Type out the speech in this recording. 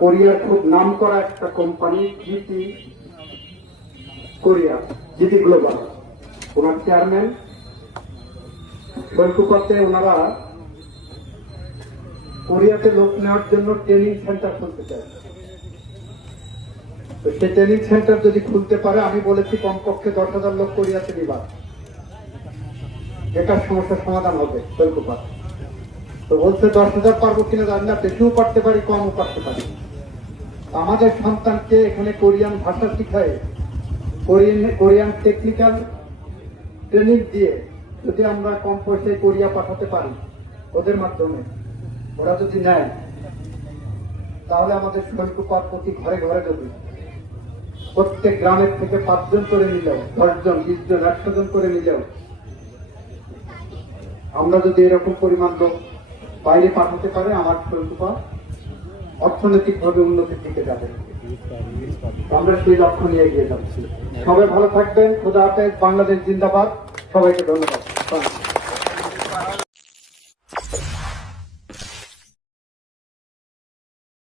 কোরিয়ার খুব নাম করা একটা company GT Korea, GT global, ওনার চেয়ারম্যান শৈলকুপাতে ওনারা কোরিয়াতে লোক নেওয়ার জন্য ট্রেনিং সেন্টার খুলতে চায়। তো সেই ট্রেনিং সেন্টার যদি খুলতে পারে, আমি বলেছি কমপক্ষে 10,000 লোক কোরিয়াতে নিবা, বেকার সমস্যার সমাধান হবে শৈলকুপাত। তো বলছে 10,000 পারবো কিনা জানি না, বেশিও পারতে পারি, কমও পারতে পারি। আমাদের সন্তানকে এখানে কোরিয়ান ভাষা শিখায়, কোরিয়ান টেকনিক্যাল ট্রেনিং দিয়ে যদি আমরা কম পয়সায় কোরিয়া পাঠাতে পারি, ওদের মাধ্যমে ওরা যদি নেয়, তাহলে আমাদের শৈলকুপাত প্রতি ঘরে ঘরে যদি প্রত্যেক গ্রামের থেকে 5 জন করে নিলেও, 10 জন, 20 জন, 100 জন করে নিলেও, আমরা যদি এরকম পরিমাণ লোক বাইরে পাঠাতে পারে, আমার শৈলকুপাত অর্থনৈতিকভাবে উন্নতির দিকে যাবে। আমরা সেই লক্ষ্য নিয়ে এগিয়ে যাচ্ছি। সবাই ভালো থাকবেন। খোদা হাফেজ। বাংলাদেশ জিন্দাবাদ। সবাইকে ধন্যবাদ।